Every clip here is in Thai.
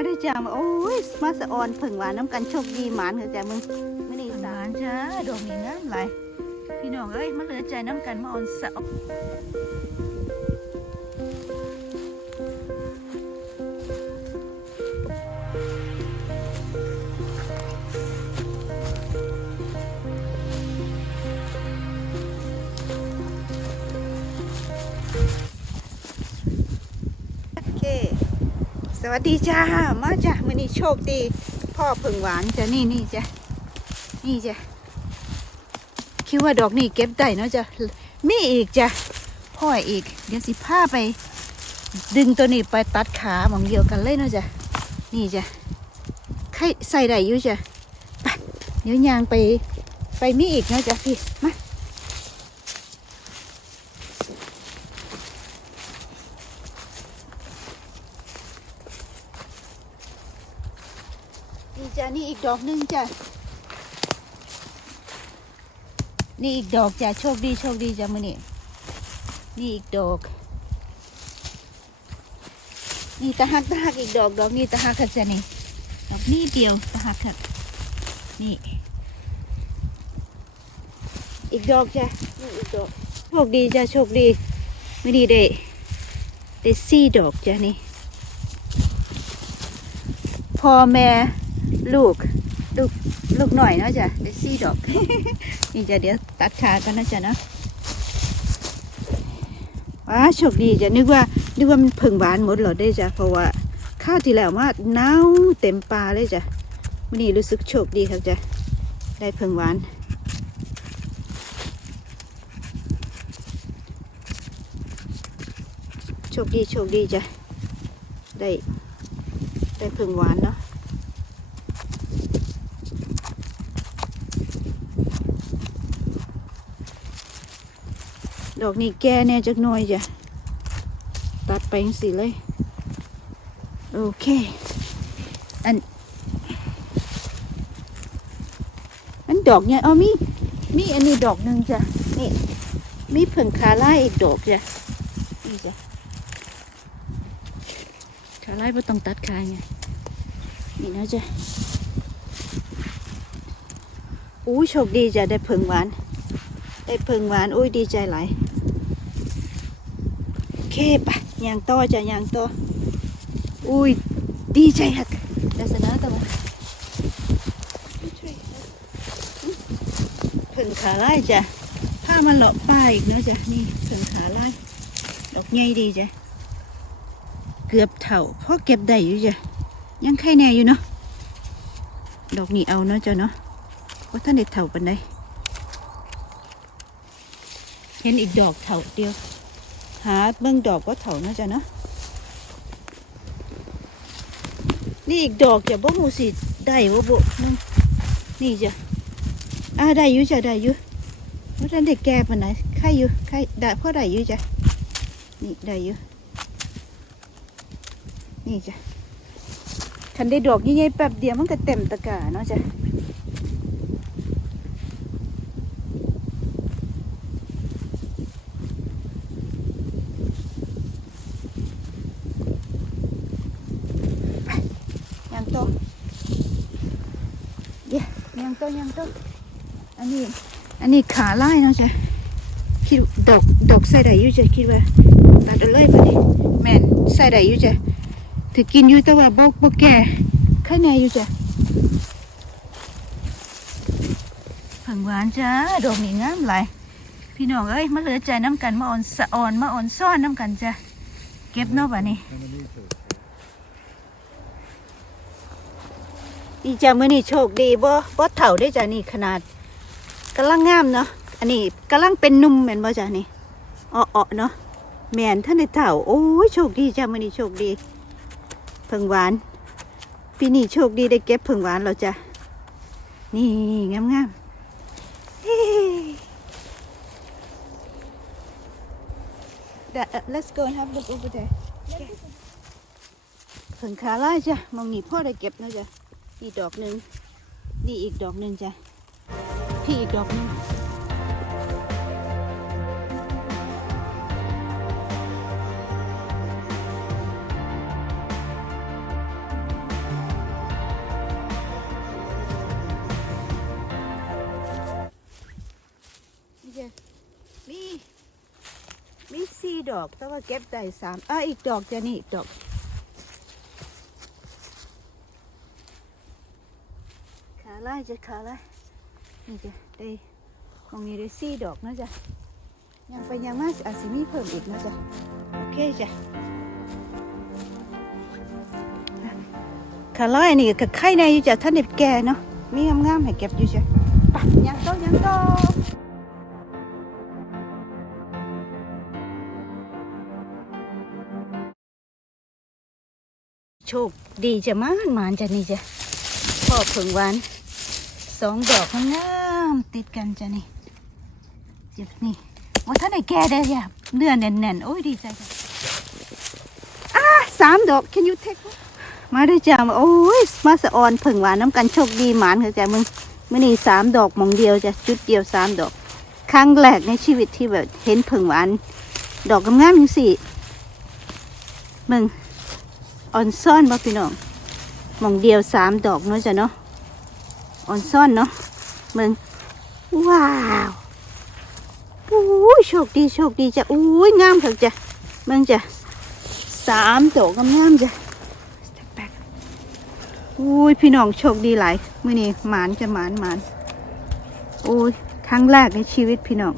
มาได้จ้ามาโอ้ยมาสะออนผึ่งหวานน้ำกันโชคดีหมานเถอจ้ามึงไม่ได้หสาวานจ้าดอกนี้งามหลายพี่น้องเอ้ยมาเหลือใจน้ำกันมาออนเสาโวัสดีจ้า มาจ้ามื่อนี้โชคดี พ่อผึ่งหวานจ้ะนี่นี่จ้ะนี่จ้ะคิดว่าดอกนี่เก็บได้เนาะจ้ะมีอีกจ้ะพ่ออีก เดี๋ยวสิพาไป ดึงตัวนี้ไปตัดขาหมองเดียวกันเลยเนาะจ้ะนี่จ้ะใครใส่ได้อยู่จ้ะไปเดี๋ยวยางไปไปมีอีกเนาะจ้ะพี่มา นี่จ้ะนี่อีกดอกหนึงจ้ะนี่อีกดอกจ้ะโชคดีโชคดีจ้ะมื่อนี้นี่อีกดอกนี่ตะหักตะหักอีกดอกดอกนี่ตะหักค่ะจ้ะนี่ดอกนี่เดียวตะหักค่ะนี่ อีกดอกจ้ะนี่อีกดอกโชคดีจ้ะโชคดีไม่ดีได้ได้สี่ดอกจ้ะนี่พ่อแม่ ลูกลูกลูกหน่อยเนาะจ้ะได้สี่ดอก นี่จะเดี๋ยวตัดขากันนะจ้ะเนาะว้าโชคดีจ้ะนึกว่านึกว่ามันเพิ่งหวานหมดหรอได้จ้ะเพราะว่าข้าวที่แล้วมาหนาวเต็มปลาเลยจ้ะวันนี้รู้สึกโชคดีครับจ้ะได้เพิ่งหวานโชคดีโชคดีจ้ะได้ได้เพิ่งหวานเนาะ ดอกนี้แก่แน่จักหน่อยจ้ะ ตัดไปสิเลย โอเค อัน อันดอกเนี่ยเอามี มีอันนี้ดอกหนึ่งจ้ะ นี่ มีผึ่งคาร่าอีกดอกจ้ะ นี่จ้ะคาร่าไม่ต้องตัดคาไงนี่นะจ้ะอู้โชคดีจ้ะได้ผึ่งหวาน ได้ผึ่งหวาน อุ้ยดีใจหลาย ปะยางต่อจ้ะยางต่ออุ้ยดีใจฮักลักษณะตัวเพิ่งขาไล่จ้ะผ้ามันเลาะป้าอีกเนาะจ้ะนี่เพิ่งขาไล่ดอกใหญ่ดีจ้ะเกือบเท่าเพราะเก็บได้อยู่จ้ะยังไข่แน่อยู่เนาะดอกนี้เอาเนาะจ้ะเนาะว่าท่านเด็ดเท่าปันไดเห็นอีกดอกเท่าเดียว หาเบิ่งดอกก็เถานะจ๊ะนะนี่อีกดอกจะบ่หูสิได้บ่บ่นั่นนี่จ้ะอ่าได้อยู่จ้ะได้อยู่เพราะฉะนั้นเด็กแก่ปานไหนไข่อยู่ไข่ได้พอได้อยู่จ้ะนี่ได้อยู่นี่จ้ะคันได้ดอกใหญ่ๆแป๊บเดียวมันก็เต็มตะกร้าเนาะจ้ะ ยังโตเดี๋ยวยังโตยังอันนี้ อันนี้ขาไล่เนาะจ้ะคิดดอกดอกใส่ได้อยู่จ้ะคิดว่าตัดเอาเลยบัดนี้แม่นใส่ได้อยู่จ้ะถือกินอยู่แต่ว่าบ่บ่แก่ไข่แน่อยู่จ้ะผังหวานจ้าดอกนี้งามหลายพี่น้องเอ้ยมาเหลือใจน้ำกันมาอ่อนสะอ่อนมาอ่อนซ่อนน้ำกันจ้ะเก็บเนาะบัดนี้ ดีจ้ะมื้อนี้โชคดีบ่บ่เฒ่าได้จ้ะนี่ขนาดกำลังงามเนาะอันนี้กำลังเป็นหนุ่มแม่นบ่จ้ะนี่อ้อๆเนาะแม่นท่านได้เฒ่าโอ้ยโชคดีจ้ะมื้อนี้โชคดีเพิ่งหวานปีนี้โชคดีได้เก็บเพิ่งหวานแล้วจ้ะนี่งามงามๆเฮ้ That- uh, Let's go and have a look over there เพิ่งขาไล่จ้ะมองนี่พ่อได้เก็บนะจ้ะ อีกดอกหนึ่งนี่อีกดอกหนึ่งจ้ะพี่อีกดอกหนึ่งมี มีสี่ดอก แต่ว่าเก็บได้สามอะอีกดอกจะนี่อีกดอก ไล่จะขาไล่นี่จ้ะได้มองนี้ได้สี่ดอกนะจ๊ะยังไปยังมาอาจสิมีเพิ่มอีกนะจ๊ะโอเคจ้ะขาไล่นี่ก็ไข่ในอยู่จ้ะท่านเด็ดแก่เนาะมีงามๆให้เก็บอยู่จ้ะไปยังโตยังโตโชคดีจะมานมานจะนี่จ้ะพ่อเผิงวาน สองดอกงามติดกันจ้ะนี่เจ็บนี่ว่าท่านไหนแก่ได้จ้ะเนื้อแน่นๆโอ้ยดีใจจ้ะอ่าสามดอก can you take มาได้จ้ะโอ้ยมาสะออนเผิงหวานน้ำกันโชคดีหมานเถอะจ้ะมึงมื่อนี้สามดอกมองเดียวจ้ะจุดเดียวสามดอก ครั้งแรกในชีวิตที่แบบเห็นเผิงหวาน ดอกงามๆอย่างสี่มึงออนซ่อนบ่พี่น้องมองเดียวสามดอกเนาะจ้ะเนาะ อ่อนซ่อนเนาะเมึงว้าวอุ้ยโชคดีโชคดีจ้ะอุ้ยงามเถอะจ้ะเมึงจ้ะสามดอกงามจ้ะ Step back อุ้ยพี่น้องโชคดีหลายมื่อนี้หมานจะหมานหมานอุ้ยครั้งแรกในชีวิตพี่น้อง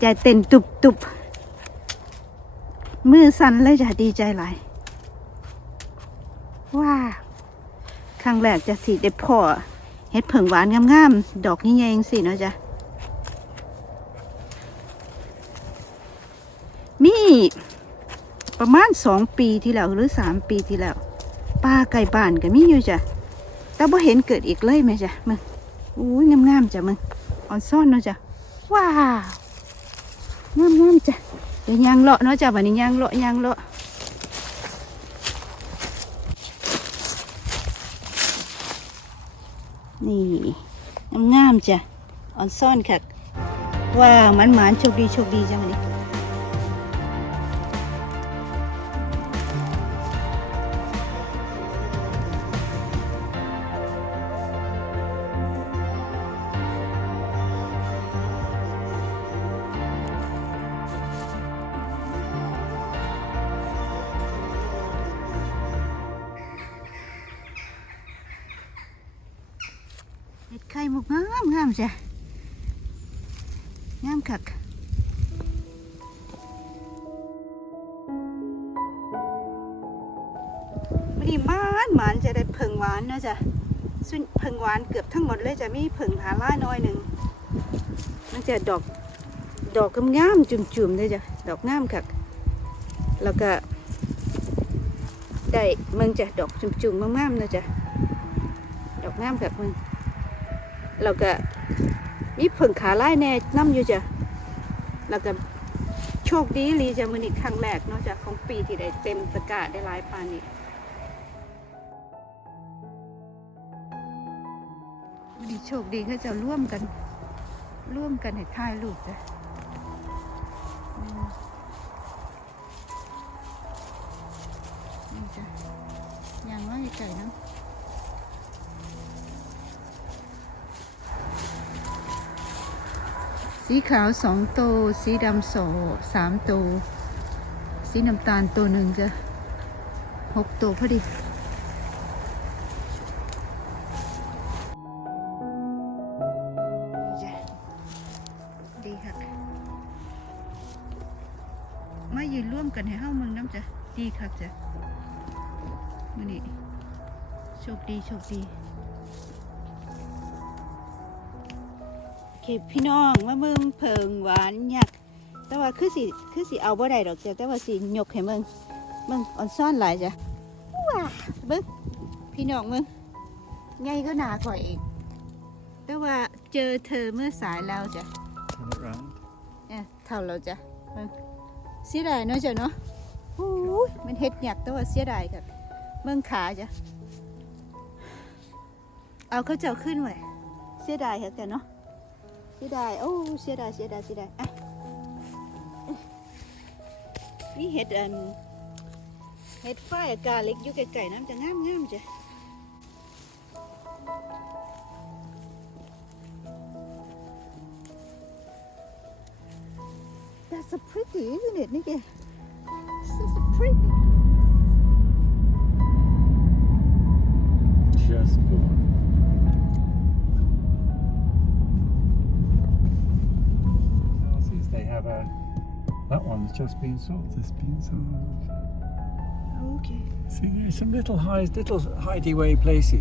ใจเต้นตุบตุบมือสั่นเลยจ้ะดีใจหลายว้าครั้งแรกจะสิได้พ่อ เห็ดเผิงหวานงามๆ ดอกนี่เองสิเนาะจ๊ะมีประมาณสองปีที่แล้วหรือสามปีที่แล้วป้าไก่บ้านก็มีอยู่จ้ะ แต่บ่เห็นเกิดอีกเลยไหมจ๊ะมึงอุ้ยงามๆจ้ะมึงอ่อนซ่อนเนาะจ้ะ ว้าว งามๆจ้ะเดี๋ยวยางเลาะเนาะจ้ะวันนี้ยางเลาะยางเลาะ นี่งามๆจ้ะอ่อนซ่อนค่ะว้าวมันหมานโชคดีโชคดีจังเลยามงามจ้ะงามคักวันนี้มานหมานจะได้เพิงหวานนะจ๊ะซึ่งเพิงหวานเกือบทั้งหมดเลยจะมีเพิงหาล่าน้อยหนึ่งมันจะดอกดอกงามๆจุ่มๆเลยจ้ะดอกงามคักแล้วก็ได้มึงจะดอกจุ่มๆงามๆนะจ๊ะดอกงามคักมึง แล้วก็มีผึ่งขาไล่แน่น้ำอยู่จ้ะแล้วก็โชคดีลีจะมันอีกครั้งแรกเนาะจ้ะของปีที่ได้เต็มตะกร้าได้หลายปานนี้วันนี้โชคดีเขาจะร่วมกัน ร่วมกันให้ถ่ายรูปจ้ะนี่จ้ะยางว่าไก่เนาะ สีขาวสองตัวสีดำสองสามตัวสีน้ำตาลตัวหนึ่งจะหกตัวพอดีจ้ะดีค่ะมายืนร่วมกันให้เฮ้ามืองน้ำจ้ะดีค่ะจ้ะมือนี้โชคดีโชคดี โอเคพี่น้องมาเบิ่งเพิงหวานยักษ์แต่ว่าคือสิคือสิเอาบ่ได้ดอกจ้ะแต่ว่าสิยกให้เบิ่งเบิ่งอ่อนซ่อนหลายจ้ะว้าเบิ่งพี่น้องเบิ่งใหญ่ก็หนาข่อยอีกแต่ว่าเจอเธอเมื่อสายแล้วจ้ะ Turn it round. เนี่ยเท่าเราจ้ะเบิ่งเสียดายเนาะจ้ะเนาะโอ้ยมันเฮ็ดหยักแต่ว่าเสียดายค่ะเบิ่งขาจ้ะเอาเขาเจ้าขึ้นไว้เสียดายค่ะแต่เนาะ เสียดายโอ้เสียดายเสียดายเสียดายอะนี่เห็ดอันเห็ดฝ้ายอากาเล็กอยู่ไกลๆน้ำจะงามงามๆจ้ะแต่ so pretty isn't it นี่แก so so pretty just been sold. Just been sold. okay See, there's some little high, little hideaway places.